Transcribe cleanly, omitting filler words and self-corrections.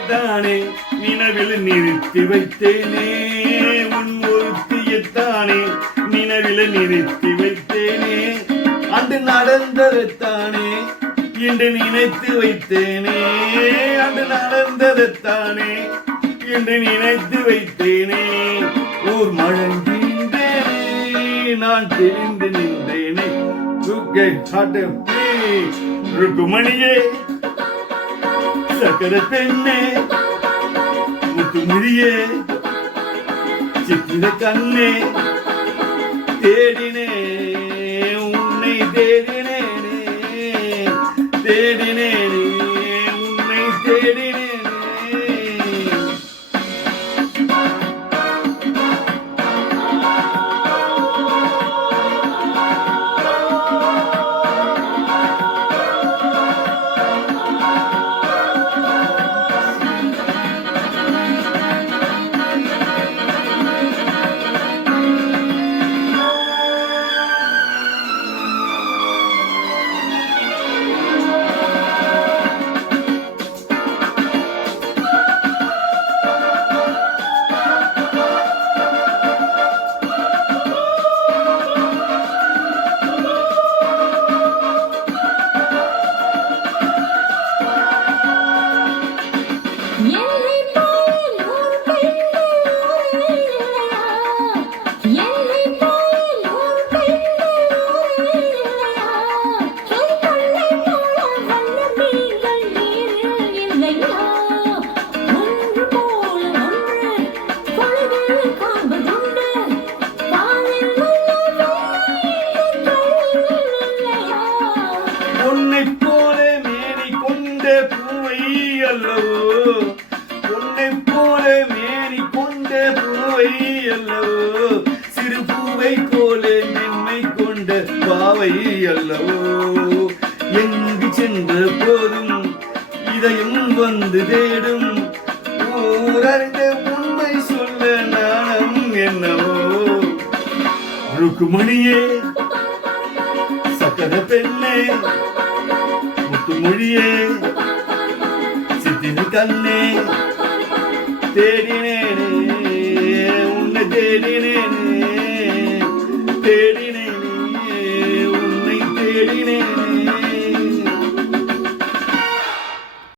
ஒருத்தியைத்தானே நினைவில் நிறுத்தி வைத்தேனே உன் ஒருத்தியைத்தானே நினைவில் நிறுத்தி வைத்தேனே அன்று நடந்ததைத்தானே இன்று நினைத்து வைத்தேனே அன்று நடந்ததைத்தானே இன்று நினைத்து வைத்தேனே ஊர் மழங்கின்றேனே நான் தெரிந்து நின்றேனே ருக்குமணியே சக்கர பெண்ணே முத்துமுடியே சித்திர கண்ணே தேடினே உன்னை தேடினேனே தேடினேனே உன்னை தேடினேனே உன்னை போல மேனி கொண்ட பூவை அல்லவோ சிறு பூவை போல மென்மை கொண்ட பாவை அல்லவோ எங்கு சென்ற போதும் இதயம் வந்து தேடும் ஊரறிந்த உண்மை சொல்ல நாணம் என்னவோ ருக்குமணியே சக்கர பெண்ணே முத்துமொழியே சித்திர கண்ணே தேடினேனே உன்னை தேடினேனே